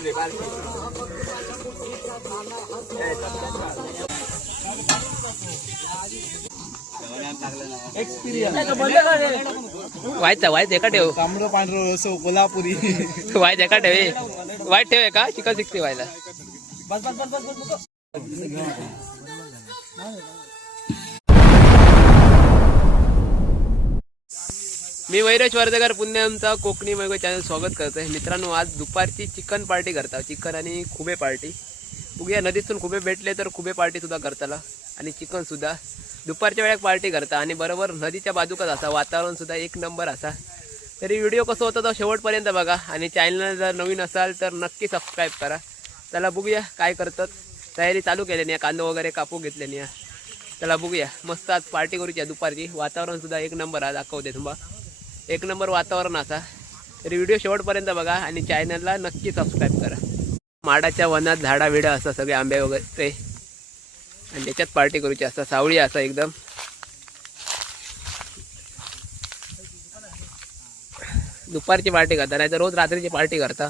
वाईट एका ठेव तांबडं पांढरं रस्सं कोल्हापुरी वाईट एका ठेव वाईट ठेव का चिकन 60 व्हायला बस बस बस बस बस मी वैरेश वर्धेकर पुन्हा आमचा कोकणी मैगो चॅनल स्वागत करतोय. मित्रांनो, आज दुपारची चिकन पार्टी करता. चिकन आणि खुबे पार्टी बघूया. नदीतून खुबे भेटले तर खुबे पार्टी सुद्धा करताला आणि चिकन सुद्धा दुपारच्या वेळेक पार्टी करता आणि बरोबर नदीच्या बाजूकच असा वातावरण सुद्धा एक नंबर असा. तरी व्हिडिओ कसं होता तो शेवटपर्यंत बघा आणि चॅनल जर नवीन असाल तर नक्की सबस्क्राईब करा. चला बघूया काय करतात. तयारी चालू केल्याने कांदो वगैरे कापू घेतल्याने. चला बघूया. मस्त आज पार्टी करूची दुपारची. वातावरण सुद्धा एक नंबर आहे. दाखवते तुम्हाला एक नंबर वातावरण असा. तरी व्हिडिओ शेवटपर्यंत बघा आणि चॅनलला नक्की सबस्क्राईब करा. माडाच्या वनात झाडा विडा असं सगळे आंबे वगैरे आणि त्याच्यात पार्टी करूची असता. सावळी असा एकदम. दुपारची पार्टी करता नाही तर रोज रात्रीची पार्टी करता.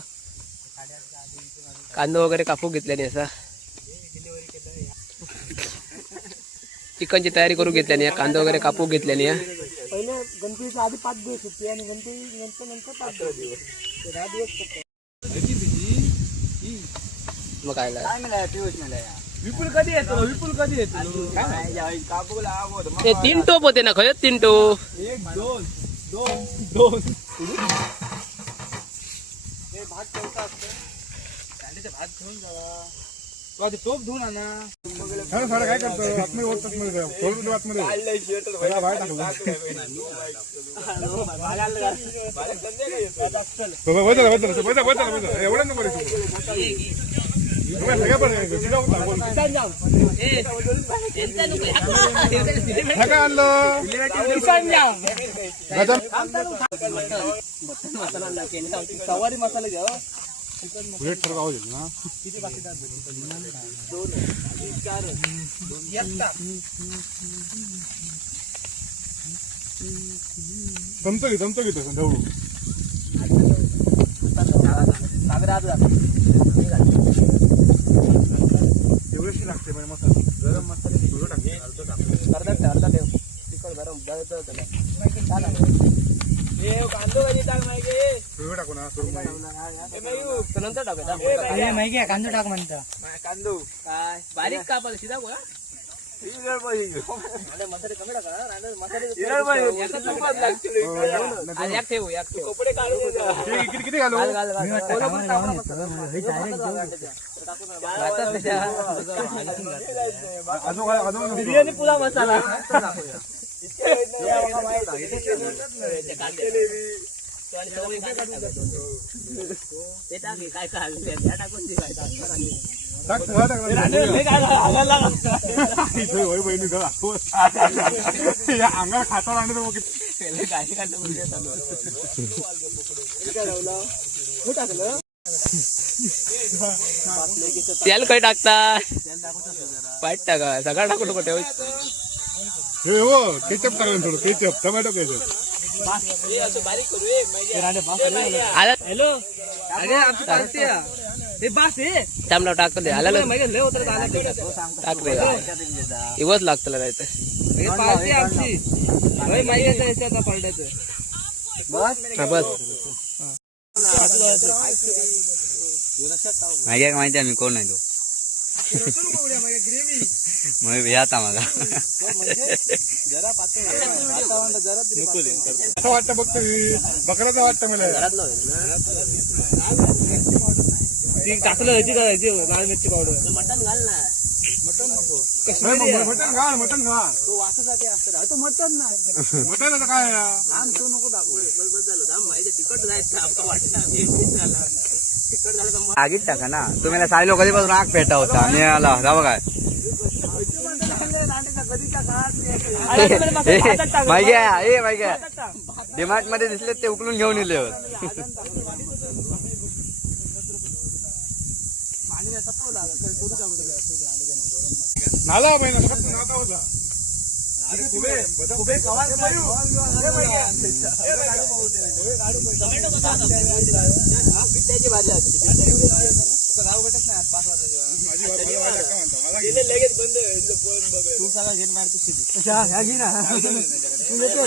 कांदो वगैरे कापू घेतल्याने असा चिकनची तयारी करू घेतल्याने कांदो वगैरे कापू घेतल्याने. पहिले गणपतीच्या आधी 5 दिवस होती आणि गणपती नंतर 5 दिवस 10 दिवस. मग काय विपुल कधी येतो? विपुल कधी येतो? ते 3 टोप होते ना. खरंच 3 टोप. 1 2 2 2 हे भात ठेवता असतं. कांद्याचे भात घेऊन जावा. तो टोप धुवून आणा. साडे काय करतो आतमध्ये ओढतात मध्ये थोडं आतमध्ये सगळा बाहेर टाकला एवढं नको सगळ्या पण सवारी मसाला घ्या. वेट तर गाव ना किती बाकी 2 4 जमतं घेतो ढवळू एवढीशी लागते म्हणजे मसाला गरम मसाले अर्धा ठेव तिखट गरम कांदो कधी टाक माहिती टाकू ना नंतर टाकूया. माहिती कांदो टाक म्हणता. कांदो काय बारीक कापा सीधा गोळा. मसाले कमी टाका. कपडे काढू किती घालू बिर्याणी पुला मसाला अंगाला खाता आणलं मग तेल काय टाकता. पाईट टाका. सगळा टाकू नको ठेव. हे हो केचप टाकलं थोडं. केचप टोमॅटो केचप हॅलो टाकतो दे. आला टाक रे. इवच लागतं नाही तर बस. माहिती आम्ही कोण नाही तो मग आता मला असं वाटतं बघतो बकराचं वाटतं मला ती टाकलं ह्याची करायची लाल मिरची पावडर. मटन घाल ना. मटन नको. मटन घाल मटन घाल. तो वासासाठी असतं. तो मटन नाही. मटन आता काय तो नको टाकू. तिकट जायचं वाटतं. आगीत टाका ना. तुम्ही साडे लोक कधीपासून आग पेटा होता आणि आला जावं काय माहिती डिमार्ट मध्ये दिसले ते उकलून घेऊन येले. नाला महिना नाता होता. टोमॅटो ह्या घे ना तू येतो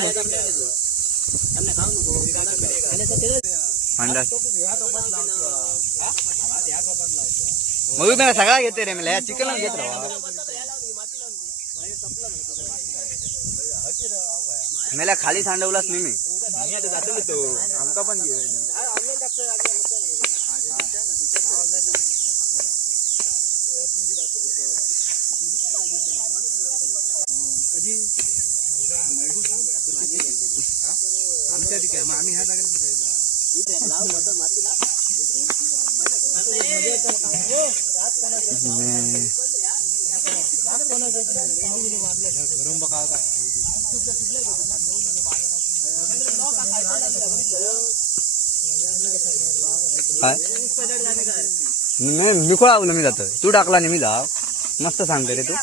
मग मला सगळा घेते रे मला चिकन घेत राहा मला खाली सांडवलाच नाही मी आमका पण घेऊ आम्ही ह्या जागेत मी खोळा आवलं मी जातोय तू टाकला नाही मी जाव मस्त सांगते रे तू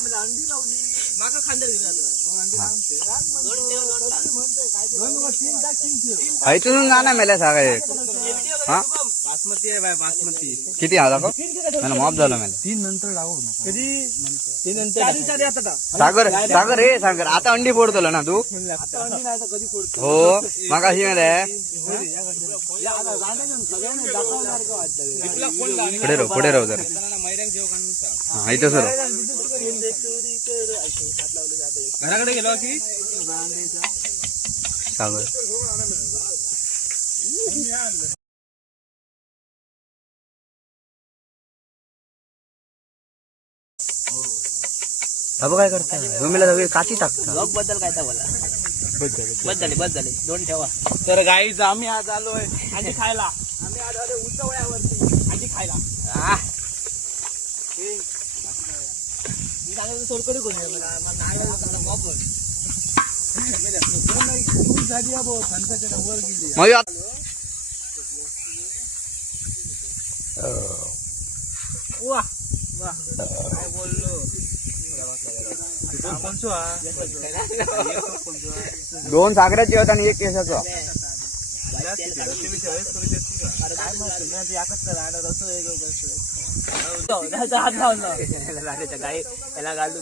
इथून जाणार मेल्या सगळे हा बासमती आहे बासमती किती हा दाखव मला माफ झालं मला 3 नंतर लावू कधी ते नंतर सागर सागर रे सागर आता अंडी फोडतो ना तू कधी फोडतो हो मग अशी मध्ये पुढे राहू जरा हा इथं सर घराकडे गेलो की सागर बाबा काय करताय तुम्ही सगळे काची टाकता ब्लॉग बद्दल काय बोला बस झाले दोन ठेवा. तर गाईज आम्ही आज आलोय आधी खायला आम्ही आज आलोय उंचवळ्यावरती आधी खायला सोडकडे कोण मग वा वा काय बोललो दोन सागराची होत आणि एक केसाचा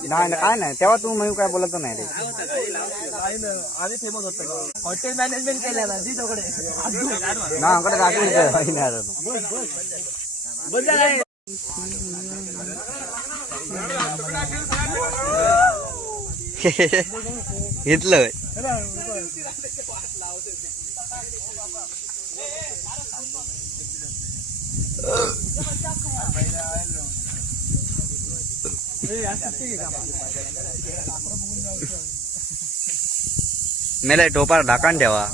नाही काय नाही तेव्हा तू मग काय बोलत नाही रे आम्ही फेमस होतो हॉटेल मॅनेजमेंट केल्या ना तिकडे ना आमकडे घेतलं मेला टोपार ढाकान ठेवा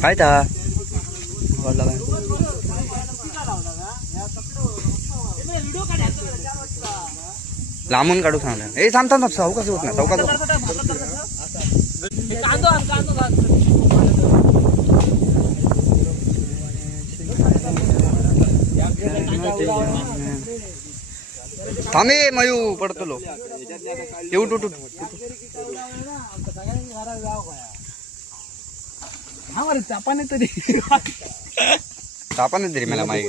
काय था लांबून काढू सांगा हे थांबता चौकाच होत ना चौकाच थांबे मयू पडतो येऊ टुटू चापाने तरी तापाने तरी मला माहिती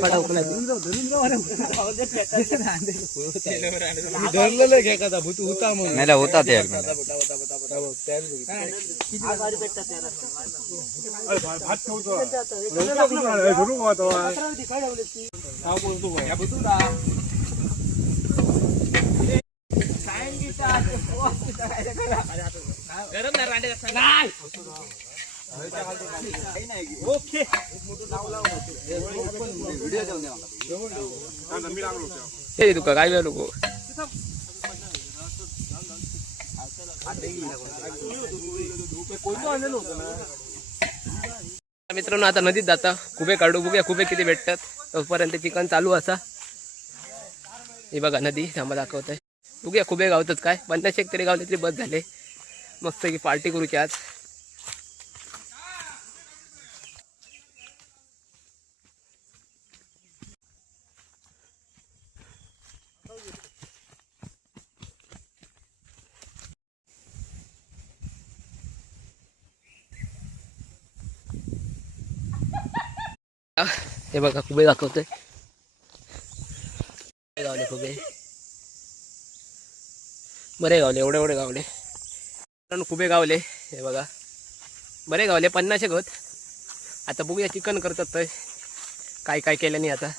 धरलेलं घे का भूत होता मग मला होता ते भात ठेवतो ओके हे तुका काय वेळ नको मित्रांनो आता नदीत जाता खुबे काढू बघूया खुबे किती भेटतात तोपर्यंत चिकन चालू असा हे बघा नदी थांबा दाखवत आहे बघूया खुबे गावतात काय 50 तरी गावले तरी बस झाले मस्त की पार्टी करूची आज हे बघा खुबे दाखवतोय. गावले खुबे बरे गावले, एवढे एवढे गावले, खुबे गावले. हे बघा बरे गावले, 50 होत. आता बघूया चिकन करतात तर काय काय केलं नाही आता.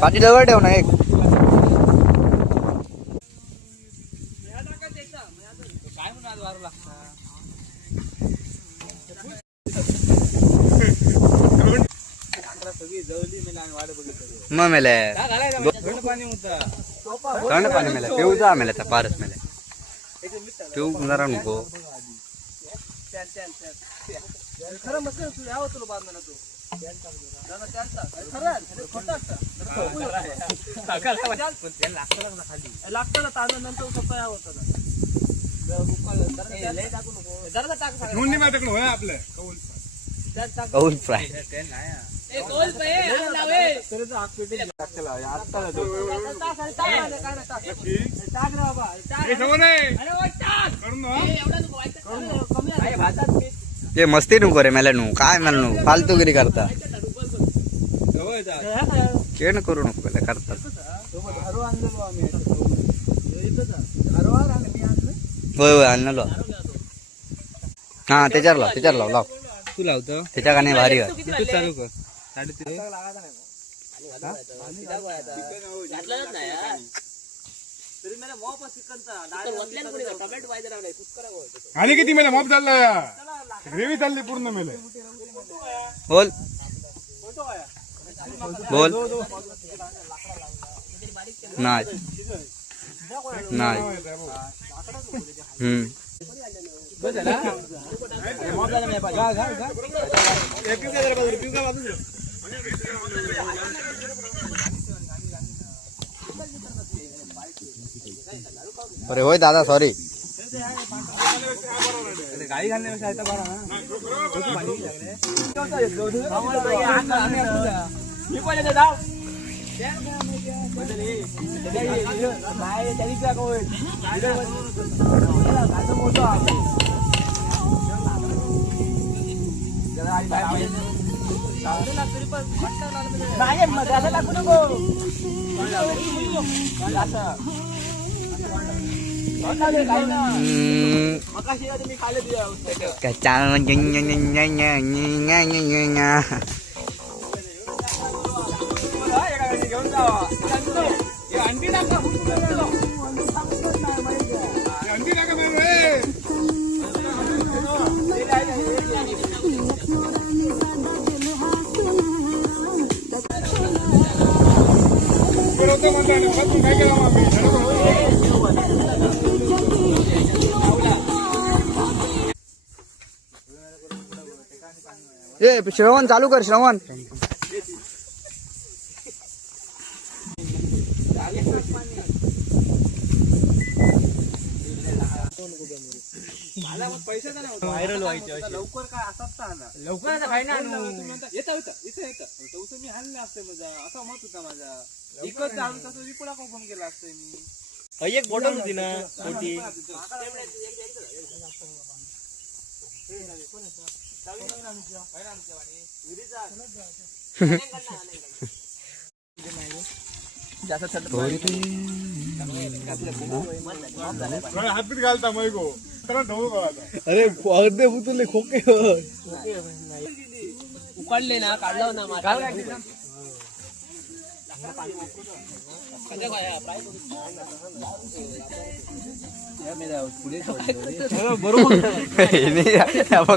पाठी जवळ ठेव ना एक. मग मेले थंड पाणी मेले पिऊ जा मेले तर पारच मेले पिऊ जरा नको. कौल फ्राय ते मस्ती नको रे मेले नू काय मेल नू फालतूगिरी करता केण करू नको पहिले करतात. होय होय आणलो. हा त्याच्यावर लाव तू लावतो त्याच्या गाणे भारी आहे. चालू कर आणि किती मेले मॉप चालला ग्रेव्ही चालली पूर्ण मेले. बोल बोल नाही नाही अरे होय दादा सॉरी. गाडी घालण्यापेक्षा बरा ए श्रवण चालू कर श्रवण. व्हायरल व्हायचे लवकर काय असतात लवकर काय ना येत मी हाणले असते माझा असा मत होता माझा. एकच जाऊन कसं विपुला फोन केला असते मी. एक बॉटल होती ना मोठी. हातीत घालता मग गो अरे अर्धे बुतुले खोके उकडले ना काढला ना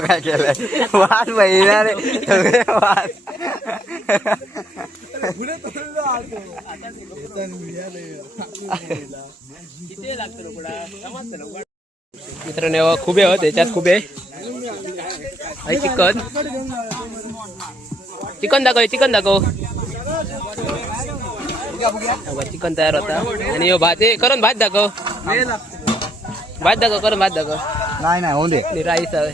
काय केलंय वाद बहिणार सगळे वाद. मित्रांनो खुबे होत त्याच्यात खुबे चिकन चिकन दाखव चिकन दाखव. चिकन तयार होता आणि ह्यो भात करून भात दाखव करून भात दाखव. नाही होऊ दे राईस आहे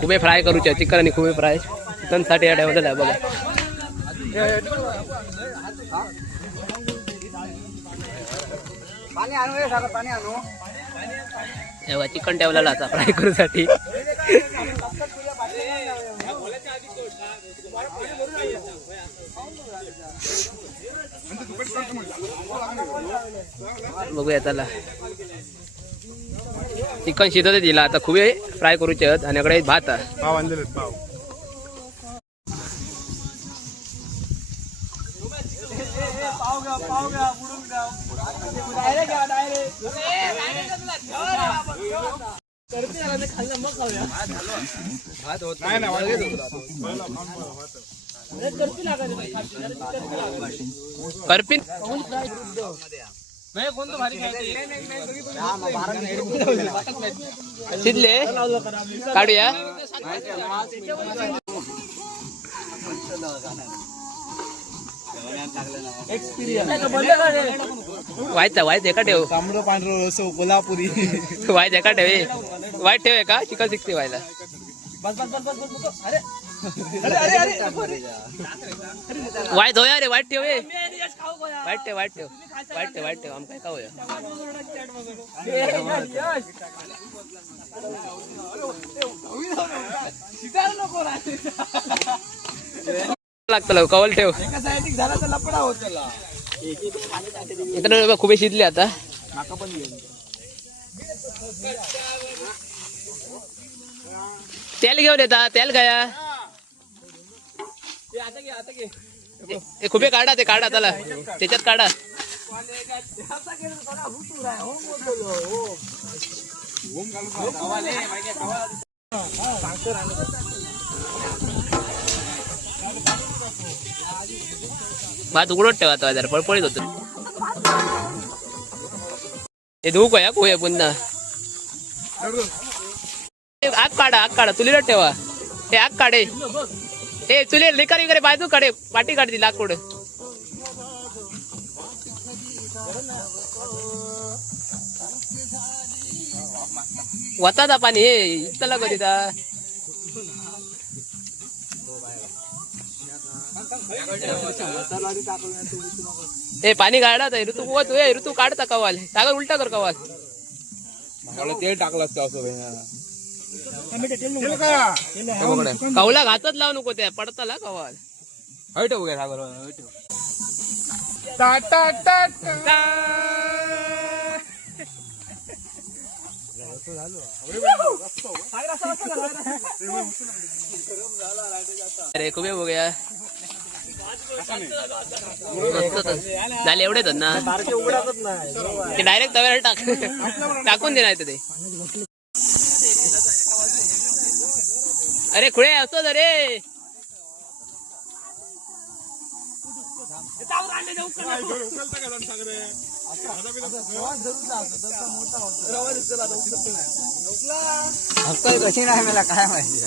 खुबे फ्राय करूचे चिकन आणि खुबे फ्राय चिकन साठी या ठेवलेलं आहे बघा. पाणी आणू रे सागर, पाणी आणू. तेव्हा चिकन ठेवलेला आता फ्राय करूसाठी. बघूया चला चिकन शिजत दिला आता खुबे फ्राय करूचे आहेत आणि इकडे भात आहे. पाव आणलेले पाव. नाही ना करपीन शिजले काढूया. वाईट एका ठेव. तांबडं पांढरं रस्सं कोल्हापुरी. वाईट एका ठेव. वाईट ठेव का चिकन 60 व्हायला. वाईट होया रे वाईट ठेव. वाईट ठेव वाईट ठेव वाईट ठेव वाईट ठेव आम काय का होया. लागतं कवल ठेव. इथं खूप शिजले आता. तेल घेऊन येता तेल गया खुबे काढा ते काढा चला त्याच्यात काढा. भात उघडत ठेवा आता जरा पळपळीत होतो. हे धूक आहे कोया पुन्हा. आग काढा चुलीला ठेवा. हे आग काढे हे चुली रिकारी करे बाजू काढे पाठी काढती लाकूड. वताचा पाणी हे इतला कधीचा. हे पाणी काढा ऋतू काढता कवाल सागर उलटा कर कवाल. तेल टाकलं असतं कवला घातच लावू नको त्या पडताला कवाल. हट हो सागर. अरे खूप बघूया झाले एवढेच ना ते डायरेक्ट तव्याला टाकून दे नाही ते. अरे खुळे असतो अरे कशी नाही मला काय माहिती.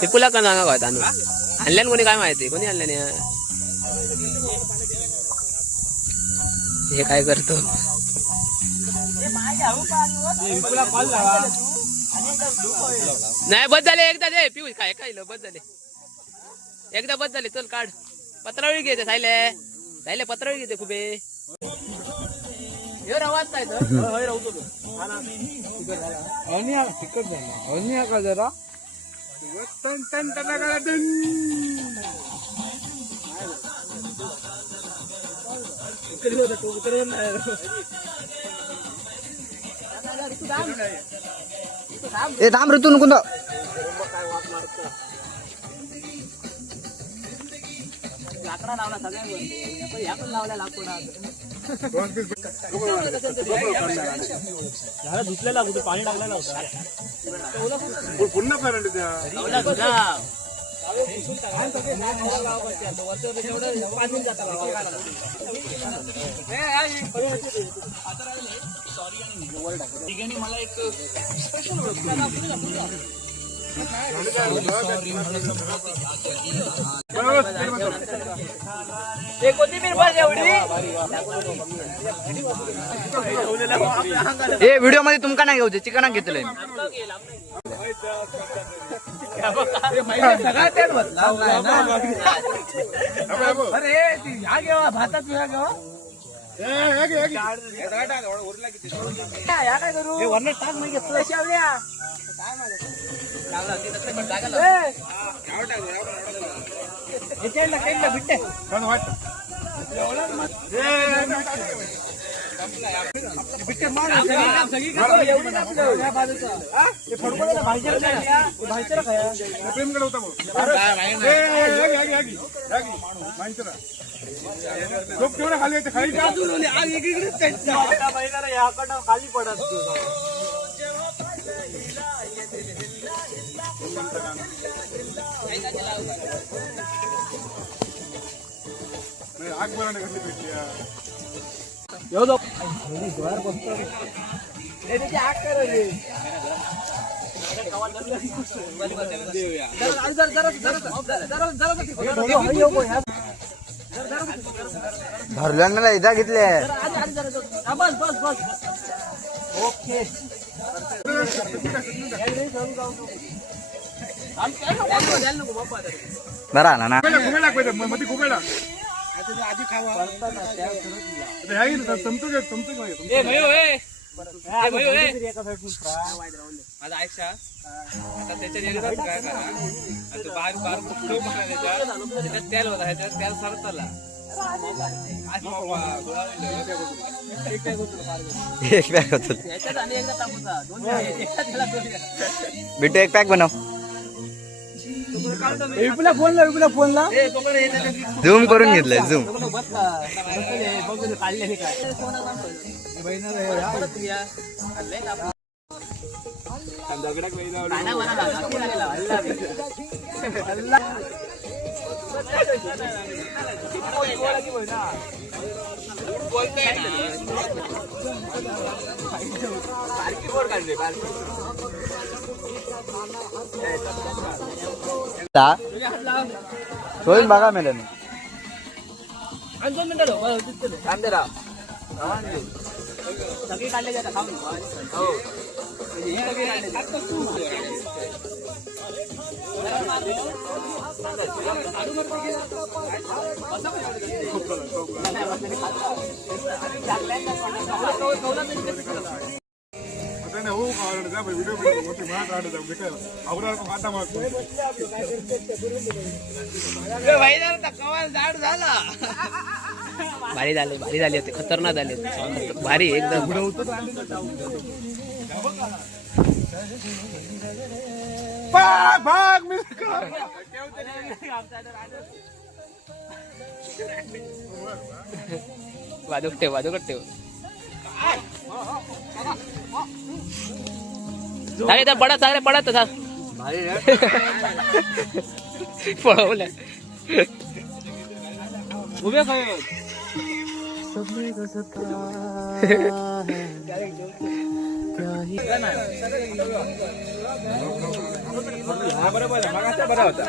टिपूला का सांगा काय तांदूळ आणल्यान कोणी काय माहिती कोणी आणल्याने. हे काय करतो नाही बस झाले एकदा दे पिऊ काय काय बस झाले एकदा बस झाले. चल काढ पत्रावळी घेते सायले पत्रावळी घेते खूपे. आवाज काय का जरा ए थांब ऋतू नको तो. लाकडा लावला सगळ्या ह्या पण लावल्या लाकडा धुतलेला कुठे पाणी टाकलेला होता पुन्हा करंट द्या. ए व्हिडिओ मध्ये तुमका नाही घेऊचे चिकन घेतलंय भातात खाली पडत आग बरं नाही कसली भेटली धरल्यानं इदा घेतले बस बस बस ओके बरा ना घुमेला मध्ये घुमेला आधी खावा माझा ऐकशा आता त्याच्या काय करा तो बारीक बारीक पुढे त्याच्यात तेल होता ह्याच्यात तेल सरतला एक पॅक होतो बिट्टू एक पॅक बनव फोनला झूम करून घेतलंय झूम बघा मेले सगळी काढले जातात भारी झाले होते खतरनाक झाले भारी एकदम भाग मी वादूक ठेव सारे तर पडत तसा पळवलं उभे खाय बरोबर बरा होता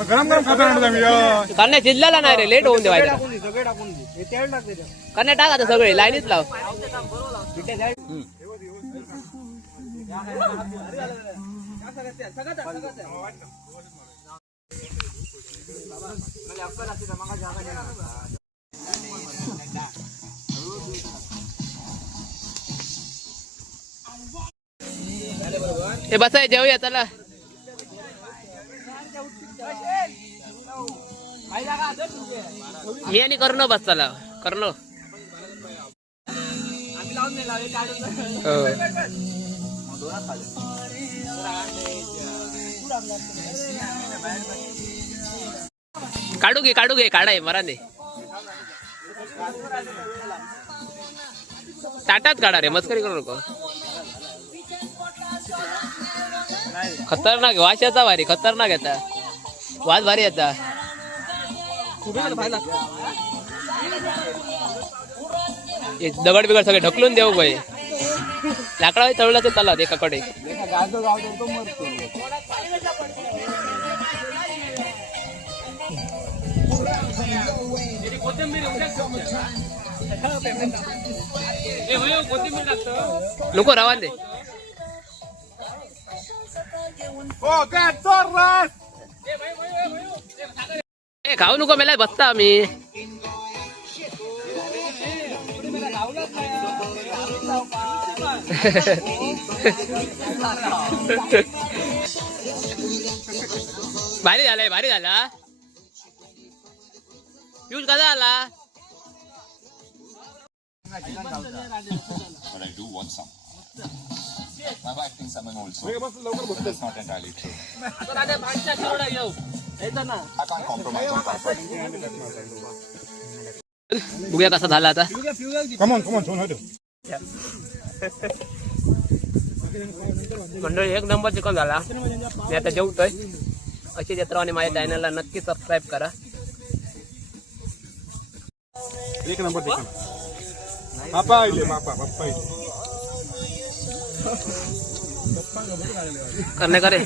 गरम खाता कन्या शिजलेला नाही रे लेट होऊन देवायला सगळे टाकून दे तेल टाक कन्या टाक आता सगळे लाईनीच लाव हे बसाय जेवूया चला मी आणि करणं बस चला करणं काढू घे काढाय मरा दे ताटात काढा रे, मस्करी करू नको. खतरनाक वास याचा भारी, खतरनाक येता वास भारी येता. हे दगड बिगड सगळे ढकलून देऊ गय. लाकडा तळला ते तलात एकाकडे. नको रवान दे. ए खाऊ नको मेला बसता आम्ही. भारी झालाय, भारी झाला. यूज कसा आला. But I do want some. My wife thinks I'm an old soul. But that's not entirely true. I can't compromise on comfort. बघूया कसा झाला आता. कमॉन सोन हट. मंडळी एक नंबर चिकन झाला. मी आता जेवतोय. अशी जत्रा आणि माझ्या चॅनलला नक्की सबस्क्राईब करा. एक नंबर चिकन. बाप्पा इले बाप्पा इले. करणे करे.